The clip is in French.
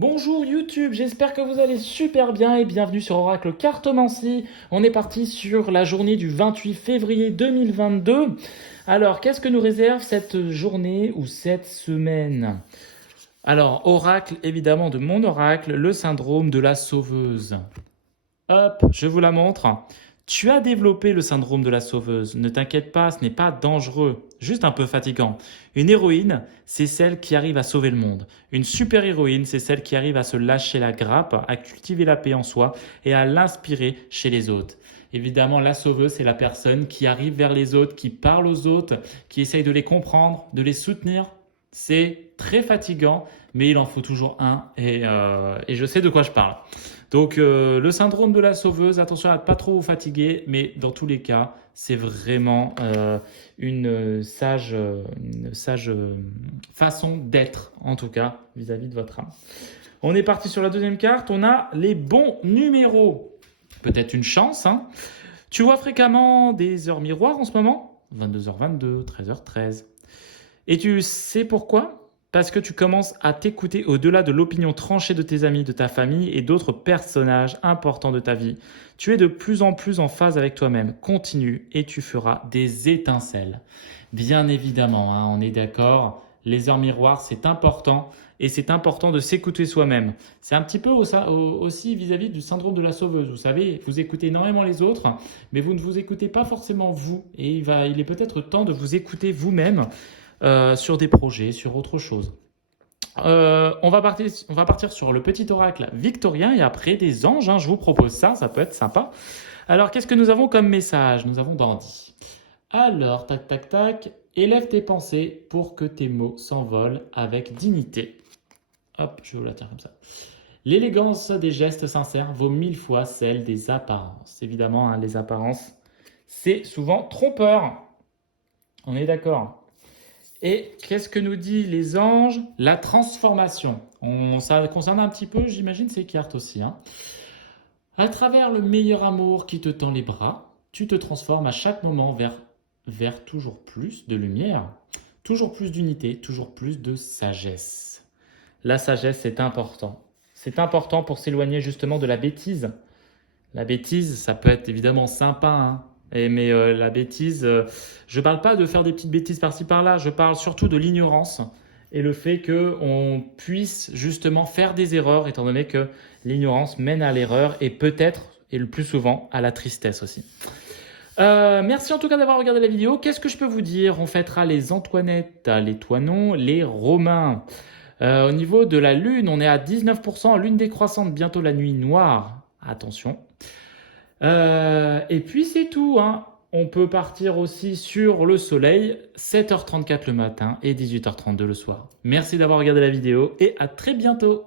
Bonjour YouTube, j'espère que vous allez super bien et bienvenue sur Oracle Cartomancie. On est parti sur la journée du 28 février 2022. Alors, qu'est-ce que nous réserve cette journée ou cette semaine? Alors, Oracle, évidemment de mon Oracle, le syndrome de la sauveuse. Hop, je vous la montre. Tu as développé le syndrome de la sauveuse. Ne t'inquiète pas, ce n'est pas dangereux, juste un peu fatigant. Une héroïne, c'est celle qui arrive à sauver le monde. Une super-héroïne, c'est celle qui arrive à se lâcher la grappe, à cultiver la paix en soi et à l'inspirer chez les autres. Évidemment, la sauveuse, c'est la personne qui arrive vers les autres, qui parle aux autres, qui essaye de les comprendre, de les soutenir. C'est très fatigant, mais il en faut toujours un et je sais de quoi je parle. Donc le syndrome de la sauveuse, attention à ne pas trop vous fatiguer, mais dans tous les cas, c'est vraiment une sage façon d'être, en tout cas, vis-à-vis de votre âme. On est parti sur la deuxième carte, on a les bons numéros. Peut-être une chance, hein. Tu vois fréquemment des heures miroirs en ce moment? 22h22, 13h13. Et tu sais pourquoi? Parce que tu commences à t'écouter au-delà de l'opinion tranchée de tes amis, de ta famille et d'autres personnages importants de ta vie. Tu es de plus en plus en phase avec toi-même. Continue et tu feras des étincelles. Bien évidemment, hein, on est d'accord, les heures miroirs, c'est important et c'est important de s'écouter soi-même. C'est un petit peu aussi vis-à-vis du syndrome de la sauveuse. Vous savez, vous écoutez énormément les autres, mais vous ne vous écoutez pas forcément vous. Et il est peut-être temps de vous écouter vous-même sur des projets, sur autre chose. On va partir sur le petit oracle victorien et après des anges, hein, je vous propose ça, ça peut être sympa. Alors, qu'est-ce que nous avons comme message? Nous avons Dandy. Alors, tac, tac, tac, élève tes pensées pour que tes mots s'envolent avec dignité. Hop, je vais vous la tirer comme ça. L'élégance des gestes sincères vaut 1000 fois celle des apparences. Évidemment, hein, les apparences, c'est souvent trompeur. On est d'accord. Et qu'est-ce que nous dit les anges? La transformation. Ça concerne un petit peu, j'imagine, ces cartes aussi, hein. À travers le meilleur amour qui te tend les bras, tu te transformes à chaque moment vers toujours plus de lumière, toujours plus d'unité, toujours plus de sagesse. La sagesse, c'est important. C'est important pour s'éloigner justement de la bêtise. La bêtise, ça peut être évidemment sympa, hein. Mais la bêtise, je ne parle pas de faire des petites bêtises par-ci par-là, je parle surtout de l'ignorance et le fait qu'on puisse justement faire des erreurs, étant donné que l'ignorance mène à l'erreur et peut-être, et le plus souvent, à la tristesse aussi. Merci en tout cas d'avoir regardé la vidéo. Qu'est-ce que je peux vous dire? On fêtera les Antoinettes, les Toinons, les Romains. Au niveau de la Lune, on est à 19%, Lune décroissante, bientôt la nuit noire. Attention. Et puis c'est tout, hein. On peut partir aussi sur le soleil, 7h34 le matin et 18h32 le soir. Merci d'avoir regardé la vidéo et à très bientôt.